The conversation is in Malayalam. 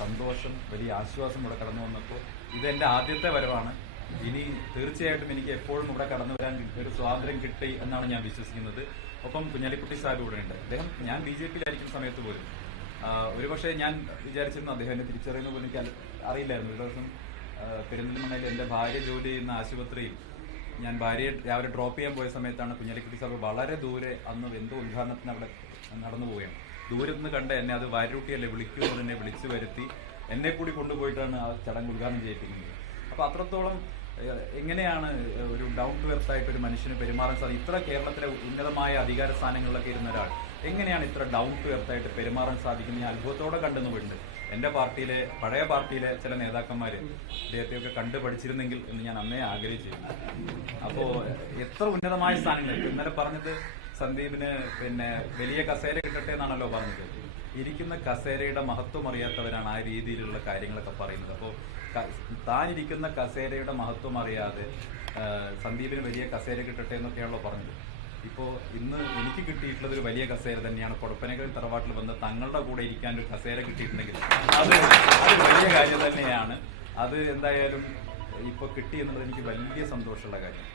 സന്തോഷം, വലിയ ആശ്വാസം ഇവിടെ കടന്നു വന്നപ്പോൾ ഇതെൻ്റെ ആദ്യത്തെ വരവാണ്. ഇനി തീർച്ചയായിട്ടും എനിക്ക് എപ്പോഴും ഇവിടെ കടന്നു വരാൻ ഒരു സ്വാതന്ത്ര്യം കിട്ടി എന്നാണ് ഞാൻ വിശ്വസിക്കുന്നത്. ഒപ്പം കുഞ്ഞാലിക്കുട്ടി സാഹിബ് ഇവിടെ ഉണ്ട്. അദ്ദേഹം ഞാൻ BJP-യിലായിരിക്കുന്ന സമയത്ത് പോലും ഒരുപക്ഷെ ഞാൻ വിചാരിച്ചിരുന്നു അദ്ദേഹം എന്നെ തിരിച്ചറിയുന്ന പോലും എനിക്ക് അറിയില്ലായിരുന്നു. ഒരു ദിവസം പെരിന്തൽമണ്ണയിൽ എൻ്റെ ഭാര്യ ജോലി ചെയ്യുന്ന ആശുപത്രിയിൽ ഞാൻ ഭാര്യയെ രാവിലെ ഡ്രോപ്പ് ചെയ്യാൻ പോയ സമയത്താണ് കുഞ്ഞാലിക്കുട്ടി സാഹിബ് വളരെ ദൂരെ അന്ന് എന്തോ ഉദ്ഘാടനത്തിന് അവിടെ നടന്നു പോവുകയാണ്. ദൂരെ നിന്ന് കണ്ട് എന്നെ അത് വാരൂട്ടിയല്ലേ വിളിക്കുമെന്ന് എന്നെ വിളിച്ചു വരുത്തി എന്നെ കൂടി കൊണ്ടുപോയിട്ടാണ് ആ ചടങ്ങ് ഉദ്ഘാടനം ചെയ്യിപ്പിക്കുന്നത്. അപ്പോൾ അത്രത്തോളം എങ്ങനെയാണ് ഒരു ഡൗൺ ടു എർത്ത് ആയിട്ട് ഒരു മനുഷ്യന് പെരുമാറാൻ സാധിക്കും? ഇത്ര കേരളത്തിലെ ഉന്നതമായ അധികാര സ്ഥാനങ്ങളിലൊക്കെ ഇരുന്ന ഒരാൾ എങ്ങനെയാണ് ഇത്ര ഡൗൺ ടു എർത്ത് ആയിട്ട് പെരുമാറാൻ സാധിക്കുന്നത്? ഞാൻ അത്ഭുതത്തോടെ കണ്ടെന്നുണ്ട്. എൻ്റെ പാർട്ടിയിലെ പഴയ പാർട്ടിയിലെ ചില നേതാക്കന്മാർ അദ്ദേഹത്തെയൊക്കെ കണ്ടു പഠിച്ചിരുന്നെങ്കിൽ എന്ന് ഞാൻ അന്നേ ആഗ്രഹിച്ചിരുന്നു. അപ്പോൾ എത്ര ഉന്നതമായ സ്ഥാനങ്ങൾ ഇന്നലെ പറഞ്ഞത് സന്ദീപിന് വലിയ കസേര കിട്ടട്ടെ എന്നാണല്ലോ പറഞ്ഞത്. ഇരിക്കുന്ന കസേരയുടെ മഹത്വം അറിയാത്തവരാണ് ആ രീതിയിലുള്ള കാര്യങ്ങളൊക്കെ പറയുന്നത്. അപ്പോൾ താനിരിക്കുന്ന കസേരയുടെ മഹത്വം അറിയാതെ സന്ദീപിന് വലിയ കസേര കിട്ടട്ടെ എന്നൊക്കെയാണല്ലോ പറഞ്ഞത്. ഇപ്പോൾ ഇന്ന് എനിക്ക് കിട്ടിയിട്ടുള്ളത് ഒരു വലിയ കസേര തന്നെയാണ്. കൊടപ്പനക്കൽ തറവാട്ടിൽ വന്ന് തങ്ങളുടെ കൂടെ ഇരിക്കാൻ ഒരു കസേര കിട്ടിയിട്ടുണ്ടെങ്കിൽ അത് വലിയ കാര്യം തന്നെയാണ്. അത് എന്തായാലും ഇപ്പോൾ കിട്ടി എന്നുള്ളത് എനിക്ക് വലിയ സന്തോഷമുള്ള കാര്യം.